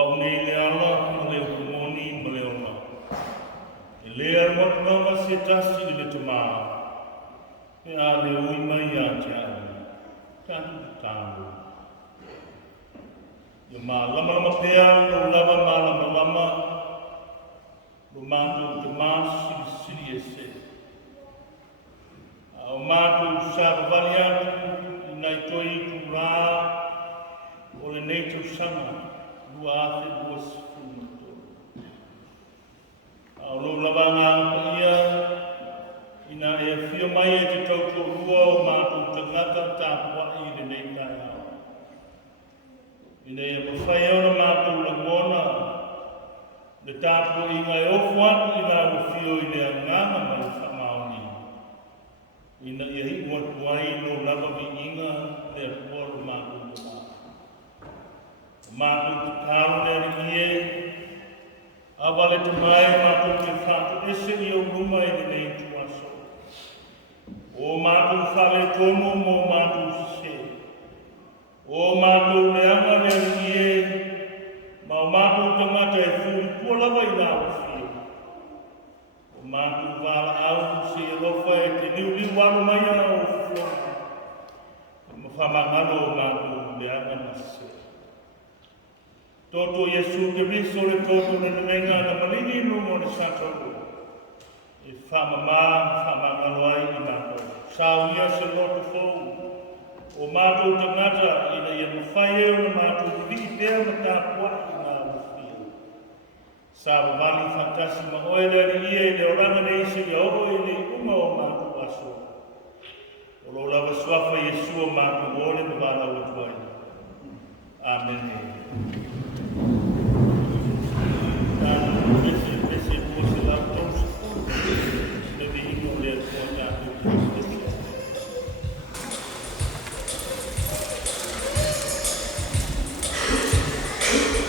unei le ala ma le kumoni ma le ona. E lea mama se tasi i le tama. E a le ui mai a te ani. Tātu tānu. Ia mā lama pēa, no lava mā lama. No mātou te māsi siri e se. O mātou sāpavali atu, i nai toi i tu rā, o le nei tau sanga, lua ate lua sifu mato. O lo lava ngā ia, i nā e whio mai e te tauto rua o mātou tangata tāpua i le nei tai au. I nei e mawhai au na mātou la ngona, le tāpua i ngai ofu atu i nā whio i le anganga mai whamaoni. Ina ia hi ua tuai no lava mi inga le apua lo mātou te mā. Mātou te kāro le ie, awale te mai mātou te whātu ese i o ruma i le nei tuaso. O mātou whale tono mo mātou se. O mātou le anga le ie, ma o mātou tangata e furi kua lava i nā whio. Mātou wala au se lofa e te niu walo mai ana o flora. Ma whamangalo o mātou le anga na se. Toto Yesu te miso le toto na nenga na malini rungo ni satoro. E whamangalo ai i mātou. Sauia se loto fōu. O mātou tangata ina ia mawhai eo na mātou li pēr na tā puai i nā whio. Sāwa wali whantasi ma oere ni ia i le oranga nei se i oro i le uma o mātou aso. O lo lava swafa Yesu o mātou ore ma wala o tuai. Amen. Tāna pese pose lau tausa. Le vi ingo le atua tātou. Thank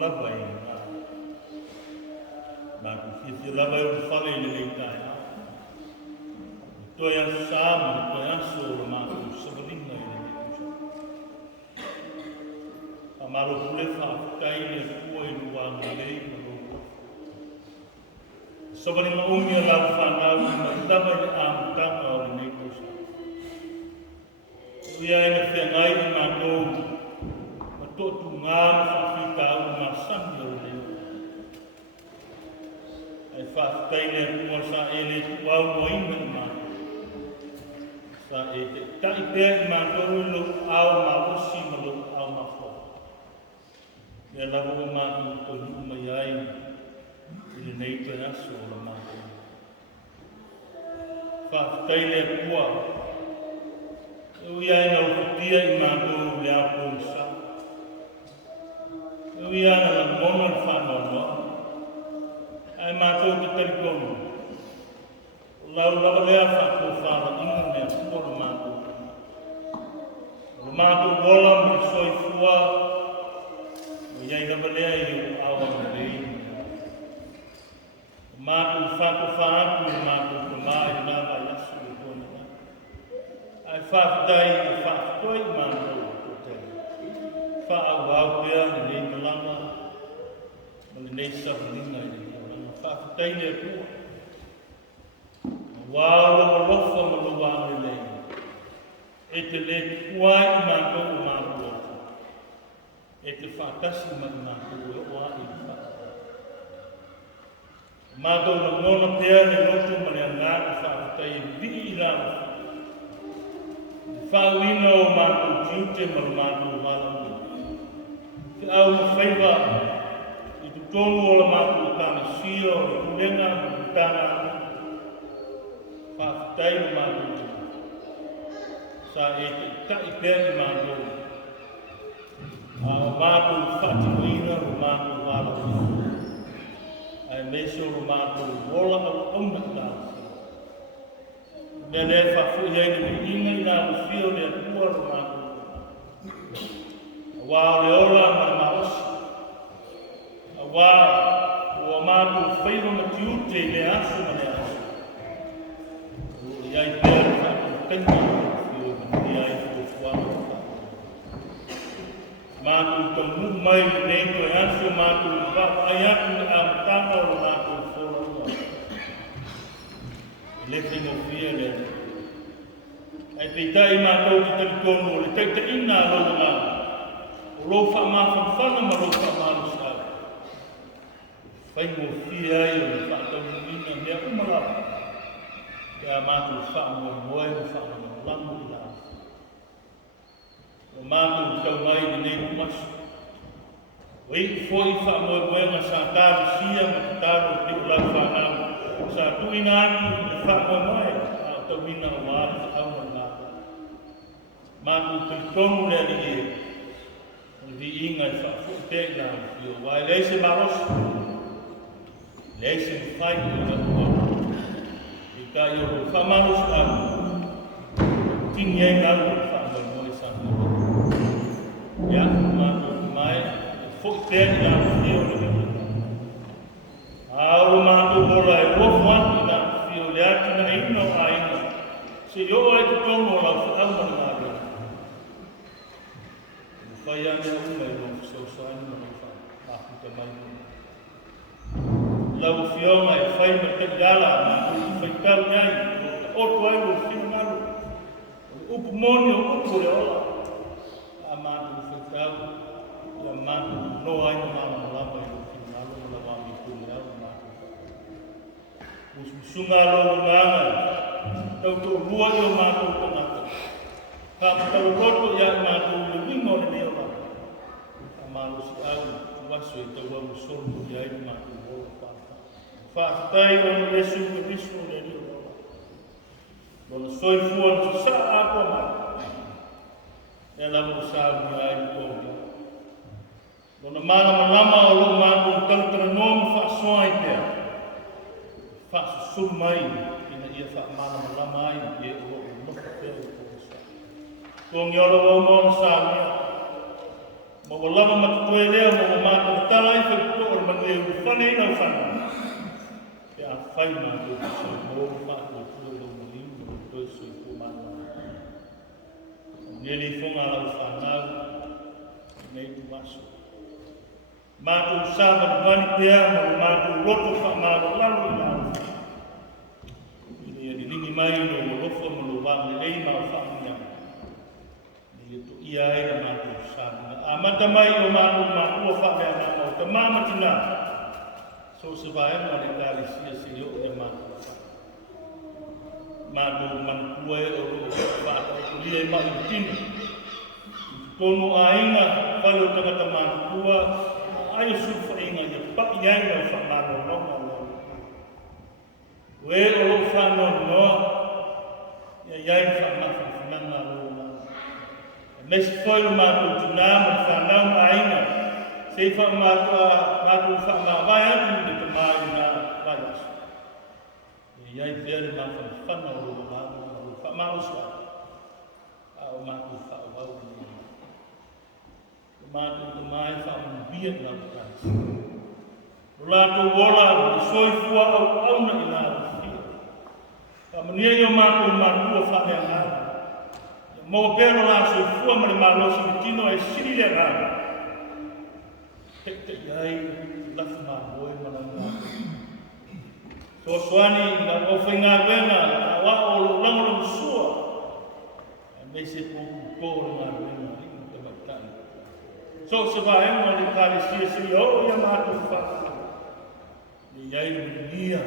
lava e na kufisi lava e o fale le leitai to ia sama to ia so ma ku sabalina e amaro pule fa kai le ku e luwa le sabalina umia la fa na ma tama i am tama o le nei ko ia ina whengai i mātou ma tōtu ngā mawhawhika au ma sami o leo. Ai whawhikaine kua sa e le tuau mo ina i mātou. Sa e te tai pēr i mātou i lo au ma osi ma lo au ma whau. Ia lawa o mātou to nuku mai ai i le nei te aso o la mātou. Whawhikaine kua ia na uputia i mātou le apong sa. Ia na la mono le whanoa. Ai mātou te tarikono. Lau lawa lea whako whara inga mea kua le mātou. Le mātou wola mo soi fua. Iai lawa lea i o awa na rei. Mātou whako whaatu le mātou ka maa i lawa i asu le kone. Ai whaatai i whaatoi mātou o te whaau pēr ni nei malanga ma ni nei sawalinga i nei malanga whaatai le kua wāua ma lofa ma loa me lei e te le kuai i mātou o mātou e te whaatasi ma i mātou o oa i whaatai mātou na mona pēr ni lotu ma ni angāta whaatai i vi i rāna whauina o mātou tiute ma le mātou wālangi. Te au ma whaiwa i tu tongu o le mātou tāna sia o le kulenga ma le tāna whaatai o mātou. Sa e te tai pēr i mātou. A o mātou whatiwina o mātou wālangi. Ai meso o mātou wola o omna tāna. Nē whafu i hei ni inga i nā uwhio le kua ro mātou. Wā o le ola ma le maosi. Wā o mātou whairo ma tiute le asu ma le asu. Iai pēr whaku tengi o uwhio ma ni ai fuafuana. Mātou tau mu mai le neito e asu mātou whau ai aku ni amatanga o mātou whora. Lefe mo fia le. Ai peitai mātou ki tarikono o le teite ina a loa ngā. O lo wha mawhawhana ma lo wha mawhawhana. Whai mo fia ai o le whaatau ina mea umara. Kia mātou wha mo moe mo wha mo lango i la. O mātou tau mai ni nei kumasu. O i fwoi wha moe moe ngā sa tāri sia ma ki tāro te o lau whanau. Sa tuina atu ni whakwa mai, a tawina o wāra whakau na ngāta. Mātou te tongu rea ni e, ni inga i whakfu te i nā whio. Wai leise marosu, leise mwhai i ngā kua. I ka i o whamarosu atu, tini e ngā ua whakwa moi sa ngā. Ia, mātou mai, whuk te i nā whio ni ngā. Aoro mātou ora e wofuan i nā whio le atu na ino a ino. Se yo ai te tongo o lau whaau na ngā rea. Whai ane au mai lau so saini ma lau whau. Ahuta mai. Lau whionga e whai ma te gala mātou i whai tau nhai. Oto ai lo whio ngaru. Upu moni o upu le ola. A mātou whai tau. Ia mātou no ai ma māma lama i lo whio ngaru. La wami tūne au. Sunga lo ngana tau to rua yo mātou kanata. Ka tau roto ia mātou le wingo le neo la. Ka mālo si au waso e tau au sonu i ai mātou rola whāwha. Whātai o ni lesu me risu le neo la. Lona soi fuan si sa ako mai. E lama sa ni ai kōngi. Lona mana malama o lo mātou tautara nomu whaasoa i pēr. Whaasusuru mai, ina ia whaamana malama ai, e o noka pēr o kōsa. Ko ngiolo o mōna sa mea. Mo walawa matukoe lea mo mātou ta lai fa to o mane u fane na fana ya fai ma to so mo fa to to lo ni to so ko ma ne li fonga la fana nei tu maso ma tu sa ma ban pia ma tu loto fa ma la lu ni ni mai no lo fo mo lo ba nei ma fa ni ni to ia era ma tu sa amata mai o ma tu ma tu fa me na o te mama tina so se vai ma le kali sia se yo e ma tu man kue o fa o li ma tina tono ainga palo tanga ma tua ai su fa inga ye pa yang na fa ma no we o fa no ya yang fa ma fa na na mes foi ma tu na ma fa na ma ainga se fa ma tu fa ma vai atu de ma na vai ya ver ma fa na ro ma fa ma lo sa au ma tu fa wa ma tu mai fa ma bia na ka la tu wola soi fua au na ina ka mania yo ma tu fa me na mo pero la su fua ma ma lo su tino e siri le na te ai la ma boy ma na so swani na o finga bena wa o la mo sua me se ko na bena ni ka ta so se va en mo ni ka si si o ya ma tu fa ni ai ni ya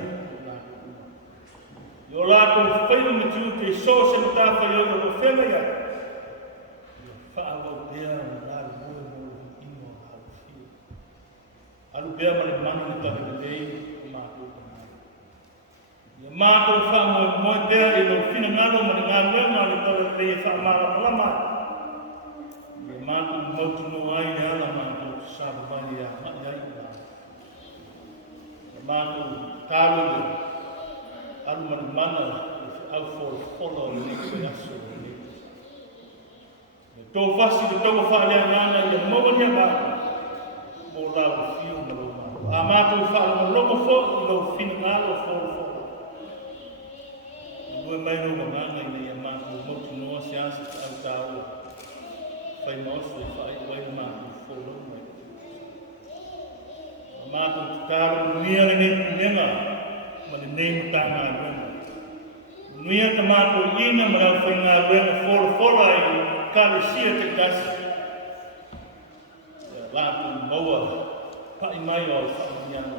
yo la tu fai me tu ke so se ta fa yo no fela ya fa ava dia na mo imo ha fi alu dia ma manu ta de ma tu ya ma tu fa mo dia i no fina ngalo ma ngalo ma ni ta de fa ma la ma ya ma tu mo tu no ai ya la ma tu sa ba ya ma ya ma tu kalu alman mana au follow ni ko aso ni to fasi to fa le ngana ya mo ni ba mo la fiu mo ma ama to fa mo lo ko fo lo fin ngalo fo no mai no ngana ni ya ma ko mo tu no sia au ta o fai mo so fai wai ma fo lo ma to ta ni ni nga ma nei mutanga ro nuia tamato ina mara whainga ruenga whora ai kale sia te kasi lātu maua pai mai o whaingiana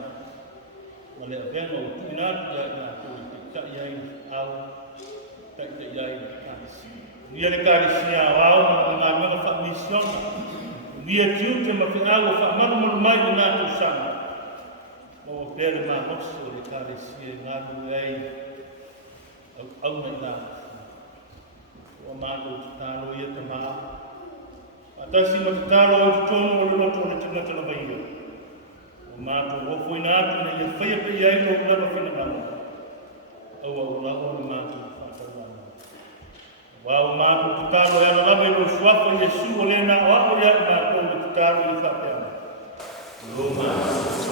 ma lea venga o tuinatu ia ngā tui te kai ai au kai te iai kale sia nuia le kale sia au ma ngā ruenga whainisiona nuia tiu te mawhinau o whainamaru mai o ngā tu sana o pere ma mosso le kare sia ngāru ei au na ina o mātu tāro ia te maa atasi ma te tāro au tonu o loto le te ngata na baia o mātu o fwina atu na ia whaia pe iai lo lama whina mama au au lau na mātu whātawana wau mātu te tāro e ana lama e lo suafa i e su o lena o ako ia mātu o te tāro i whapeana lo mātu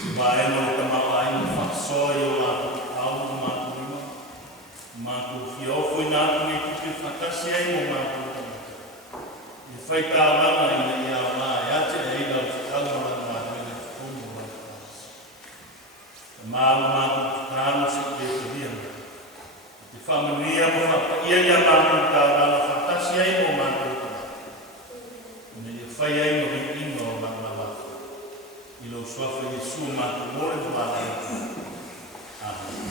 Vai mo te mawa i mo whakasoi o la au o mātu rima. Mātu whio fui nātu ngi tuki whakasi ai mo mātu rima. I whai tā ranga i na ia o nā e ate e ila o whakalu ranga mātu i na whakumu o whakasi. Te māu mātu tānu se te te hiana. Te whamanuia mo whakaia ia mātu tā ranga whakasi ai mo mātu rima. Ina i whai ai mo ri ino o mātu ilo suafa Yesu mātu mōre tu ātai. Amen.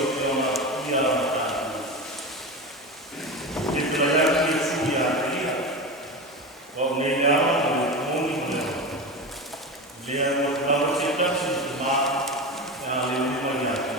o ke ona ia o tātou. Te pera ea ki sui a te ia. Wau nei le awa o le kumoni o leo. Lea o te lau te kasi te maa e a le lima i ate.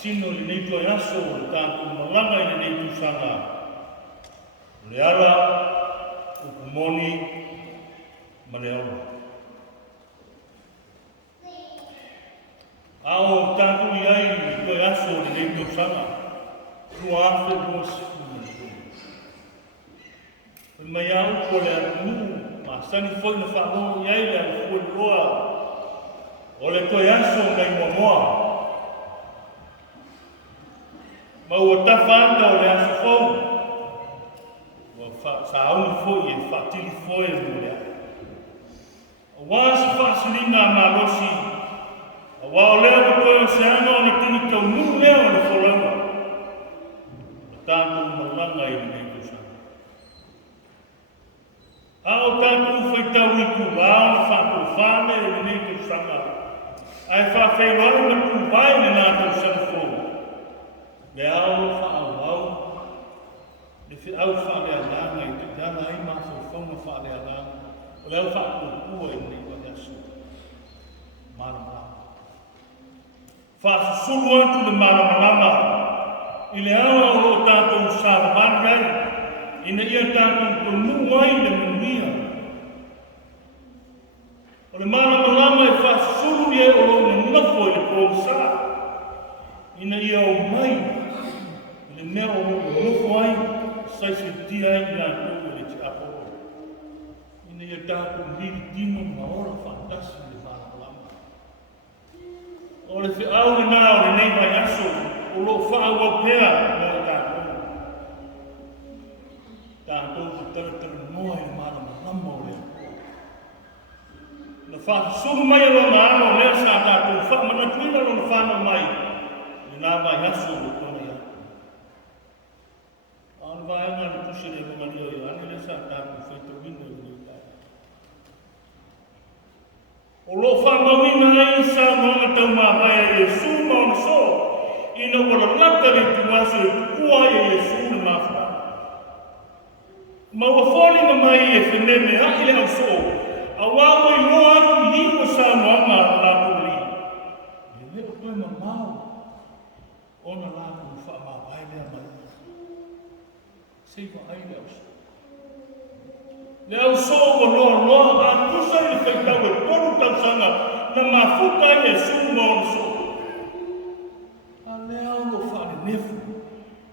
Sino le nei tuai aso o le tātou malanga i le nei tūsanga. Le ala, ukumoni, ma le awa. Ao tātou i ai le tuai aso o le nei tūsanga. Rua afe rua siku na tū. Pe mai au ko le atu, ma sani foi na whano i ai le au fua roa. O le tuai aso nei momoa. Ma ua tawhanga o le aso fau. Ua sa auni foi e whatili foi e mea. A wāsi whaasilina a malosi. A wā o leo ko toi o se ana o le tini tau nuu leo o le wholanga. A tātou malanga i nei kusanga. A o tātou whaitau i ku wāo le whātou whāne i nei kusanga. Ai whawhaiwai na ku wai le nātou sanafou. Le au whaau, le whiau whaare alanga i te tana i maso whaunga whaare alanga. O le au whaau kua i nei wale asu. Marama. Whaasulu atu le marama. I le awa o tātou sāramani ai. Ina ia tātou tonu ai le munia. O le marama e whaasulu ia o lo na nafo i le kōsa. Ina ia o mai. Le mea o nufo ai, sai se tia ai nga tōu le te apo. Ina ia tātou niri tino maora whantasi le whanalama. O le whiau e nā o le nei mai aso, o lo whaawapea mo tātou. Tātou ki taratara noa i marama lama o lea. Na whaasuru mai alo na ano lea sa tātou whaamana tuina lo na whāna mai. Ni nā mai asu o kona ia. Aon vaenga ni kusere mo mani o i ane lea sa tātou whaita wina i ni tātou. O lo whamawina ai sa nonga tau māwai a Iesu mauna so, ina wala lakari tuasu e tukua e Iesu na mawha. Maua whole na mai e whenene haki le au so, a wawa i loa atu hiwa sa noanga la puli. E leo koe ma mau, ona la puli wha mawai lea mai. Seiwa ai le au so. Le au so wa loa a tusa i whaitau e toru tausanga na mafuta i Iesu mauna so. A le au lo whaare nefu.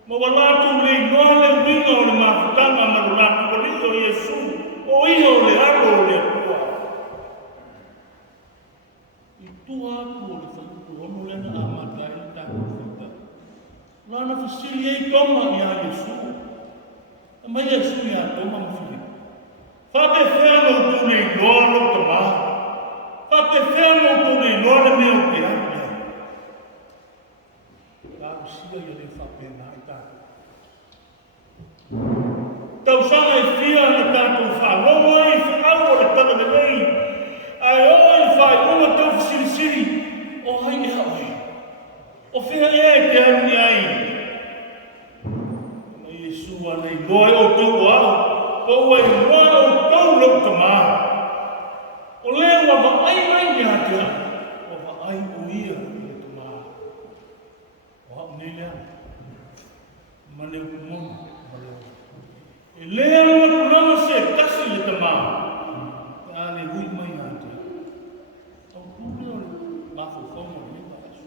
Ma walatu le noa le winga o le mafutanga ma lo latu walito i Iesu. O iho le alo o le tua. I tua aku o le whaitu ono le na amatai i taku whita. Lana fasili ei tonga i a Iesu. Ma Iesu i a tonga mawhiri. Fate whēno tūne i noa no te maha. Fate whēno tūne i noa le meo te ake. Tāu sia i le whapena i tātou. Tausanga i whia na tātou whanonga i whanau o le tana me nei. Ai o i whai unga tau whasirisiri. O hai e haoi. O whea e te ani ai. Ma Iesu anei noe o tau au. O e noa o tau lau ta maa. O lea wa wa ai mai ni atea. O wa ai o ia i ta maa. O hau nei lea. Ma leo kumonu. E lea wa kunama se kasi i ta maa. Te ale hui mai atea. Au tūne o le mafo whauma ni pa asu.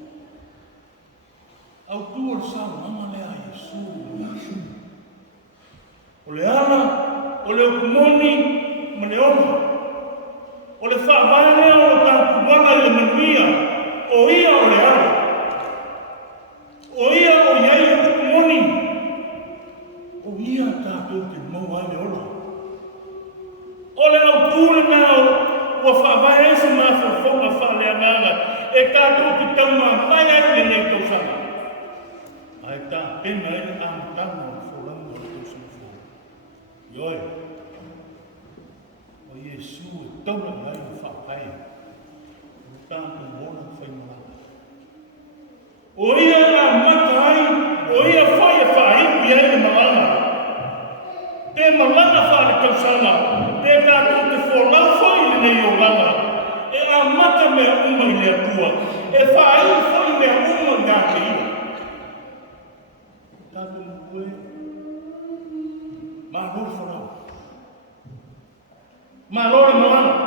Au tū o le sa mama lea Iesu. O le ana. O le ukumoni ma le ona. O le whaavane o le tākuwana i le manuia. O ia o le ara. O ia o iai o ukumoni. O ia tātou te mau ai le ona. O le au tūle mea o whaavane se maa whawhonga whalea nganga. E tātou ki tau maa mai ai le nei tausanga. Ai tā pena e le amatanga o wholangu o tausanga. Ioi, o Iesu e tauna mai o whapai, o tātou mōna whainua. O ia la matai, o ia whai e whaipi ai le malanga. Te malanga whare tausanga, te tātou te wholau whai le nei o langa. E a mata mea umai lea tua, e whai whai mea umai ngā te iwa. Tātou mkoe, ma lor whanau. Ma lor malanga.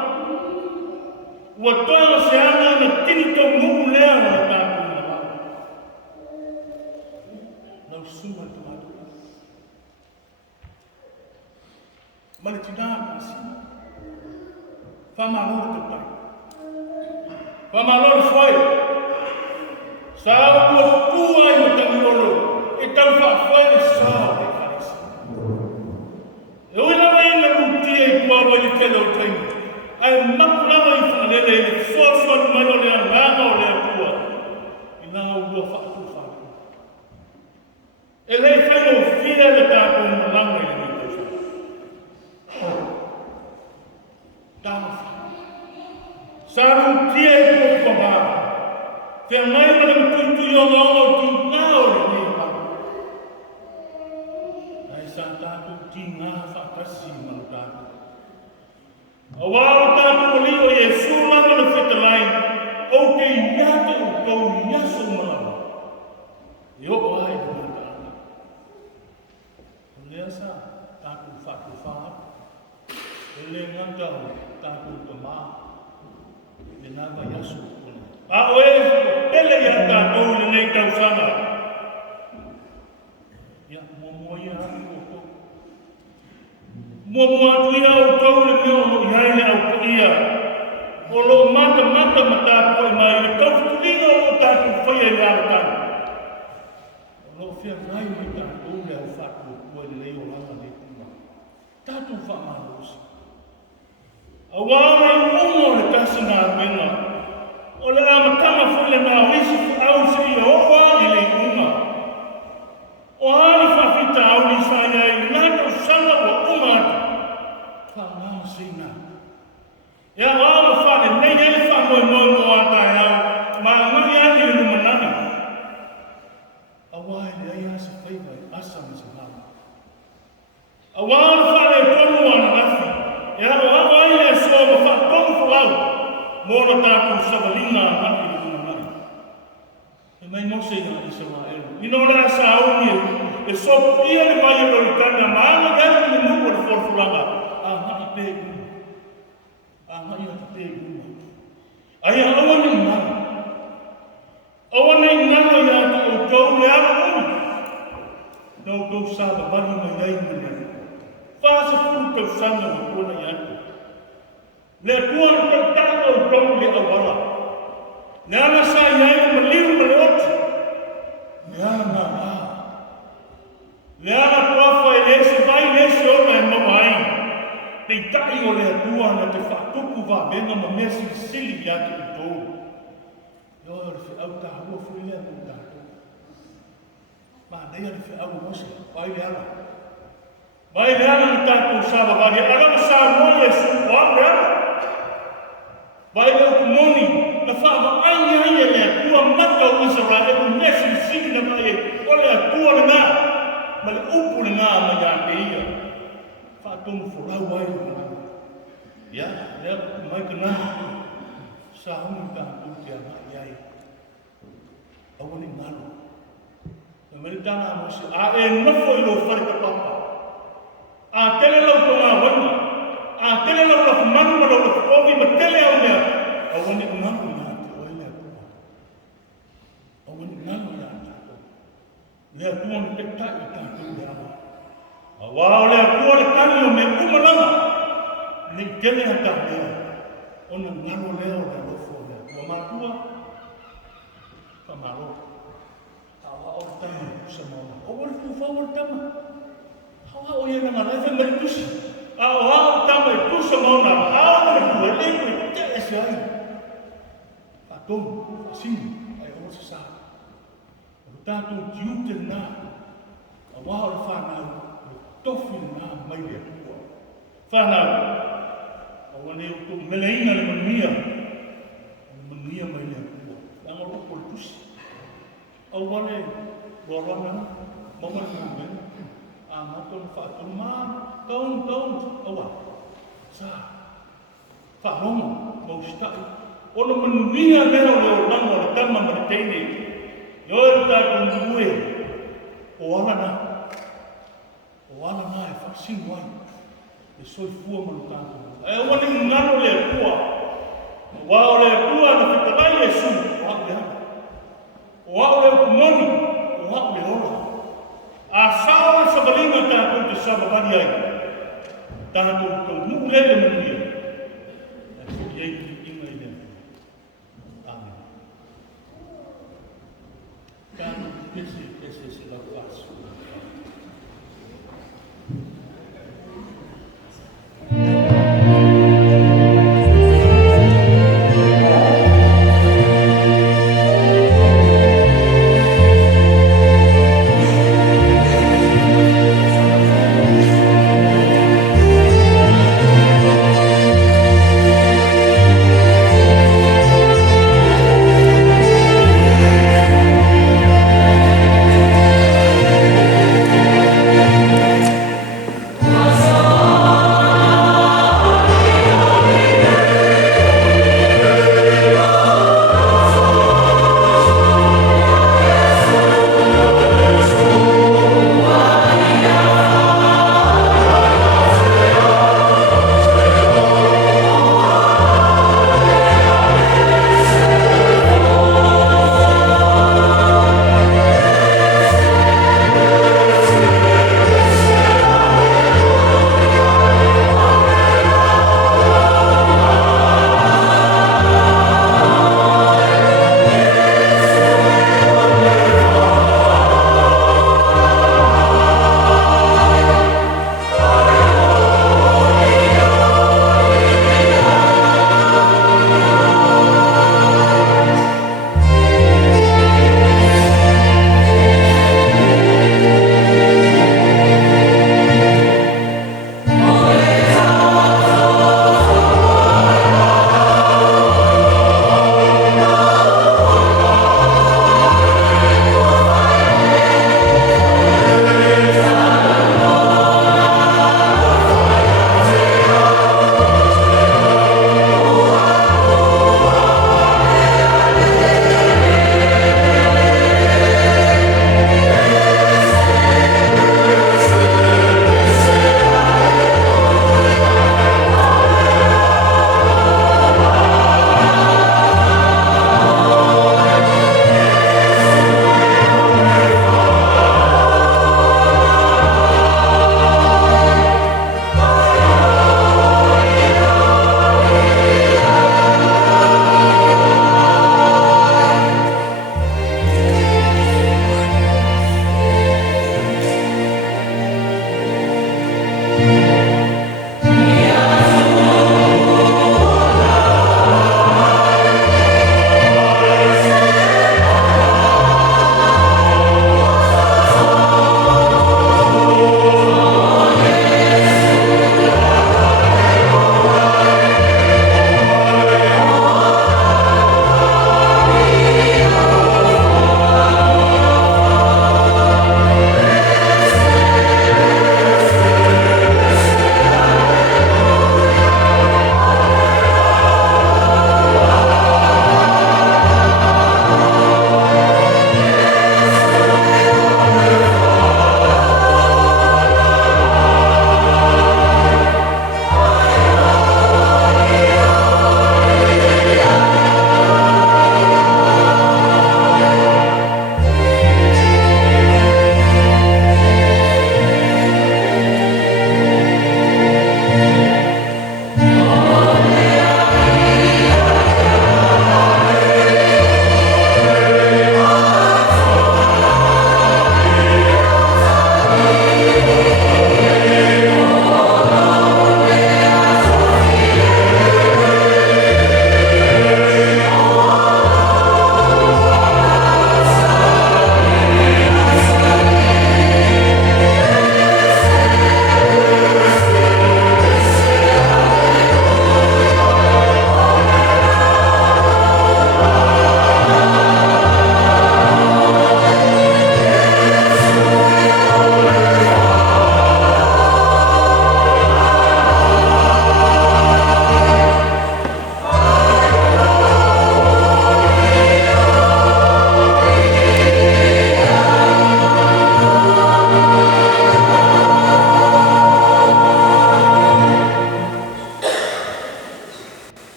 Ua toa se ana na tini tau mungu lea na tātou malanga. Nau suma te matu. Male tina kasi. Whama lor te pai. Whama lor whai. Sa ua puai ma tangi olo. E tau whawhai e sao te karisi. E oi lawa i na rutia i kua wai te lau taimi. Ai maku lawa i whanalele i le whuasua mai o lea ngana o lea tua. I nga ua whaatu whaatu. E lei whaino whia le tātou malanga i ni tausa. Tāma wha. Sa rutia i kua kua maa. Whea mai mana mtuitui o ngā o tu ngā o le ni maa. Sa tātou ki ngā whakasi manu tātou. A wāra tātou o lio i e sūlanga na whetalai, o ke iata o kau niaso mana. I o ai o ngā tātou. O lea sa tātou whatu whātu. E le ngantau tātou ta mā. E nā vai aso. A o e pele ia tātou le nei tausanga. Ia momo ia haki. Mua atu ia o tau le meo o iai le au ka ia. O lo mata ma tāpoi mai le kautulinga o tātou whaia i rāra tāna. fia ngai me tātou le au whātua kua le leo langa le kuma. Tātou whamarosi. A wāna I ungo le kasi ngā menga. O le amatama whule ngā wisi au se I owa I le unga. O hali whawhita au ni whaiai le nātou sanga wa unga atu. Whangā sina. Ia wāma whale nei hei whanoi moi moa tai au. Ma ngari ani le rumanani. A wāi le ai asa whaiwai asa mi sa ngā. A wāma whale tonu ana nafi. Ia wāma ai le so ma whakonu whalau. Mōna tātou savalinga a maki le rumanani. E mai mose ngā isa wā eru. Ino rā sa auni e sopo ia le mai e lorikana. Ma anga gani le nuku le forfuranga. A maki te uma. A maki ati te uma. Ai a awa ni ngana. Awa nei ngana ia te o tau le ala umi. Nau tau sāba mani mai ai mani. Whāsa furu tau sanga ma kona i atu. Le tuana tau tāna o tau le awala. Le ana sa iai ma liru ma le oti. Le ana ngā rā. Le ana tuafa e lese vai lese o me mawa ai. Te tai o le tuana te whatuku wā venga ma mesi sili i atu i tau. Yo, le au ta hua furi lea mu tātou. Ma nei ale au mose, vai le ala. Vai le ala ni tātou sāwa vāri, ala ma sā moi e su o ap le ala. Vai le au moni, na whāwa aingi ai e lea kua mata o Israel, e ku nesi sini na mai e, o lea kua le ngā, ma le upu le ngā ma ia te ia. Whātomu whorau ai le ngā. Ia, lea ku mai ka nā. Sa hungi tātou te ana iai. Awani ngalo. Na meritana mosi, a e nafo I lo wharika papa. A tele lau to ngā wani. A tele lau lafu manu ma lau lafu kovi ma tele au mea. Awani ngalo ia te oi lea kua. Awani ngalo ia tātou. Lea kua ni te tai I tātou le ama. A wāo lea kua le tani o me umalama. Ni tele a tātou. Ona ngalo leo le lofo lea. Kua mātua. Kamaro. Hawa o tama kusa mauna. O wale kufa o tama. Hawa o ia nga lai whai mari kusi. A o tama I kusa mauna. Hawa mari kua lego I te esi ai. Patomu, pasini, ai o se sa. O tātou tiute nā. A wāo le whanau. Le tofi nā mai lea kua. Whanau. A wane o tō meleina le manuia. Le manuia mai lea kua. Langa roko le kusi. A wane rorona. Mama nāme. A mato na whātoru mā. Taun. Awa. Sā. Wharonga. Maustai. Ona manuia leo leo langa le tama mara teine. Yoi tātou ngue. O ala nā. O ala nā e whakasinu ai. E soi fua manu tātou. E wani ngano le kua. Wao le kua na whitarai e su. O hau le hana. O hau le kumoni. O hau le ora. A sao le whakaringa tātou te sababari ai. Tātou tau nuku lele manuia. E kuri ei ki inga I lea. Amen. Tātou ese lau whasu.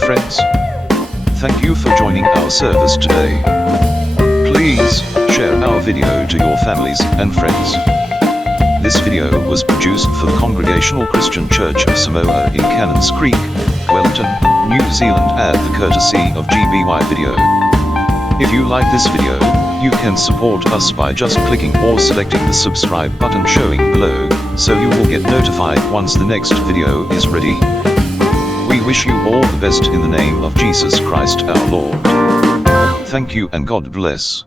Hello friends. Thank you for joining our service today. Please share our video to your families and friends. This video was produced for the Congregational Christian Church of Samoa in Cannons Creek, Wellington, New Zealand at the courtesy of GBY Video. If you like this video, you can support us by just clicking or selecting the subscribe button showing below, so you will get notified once the next video is ready. We wish you all the best in the name of Jesus Christ our Lord. Thank you and God bless.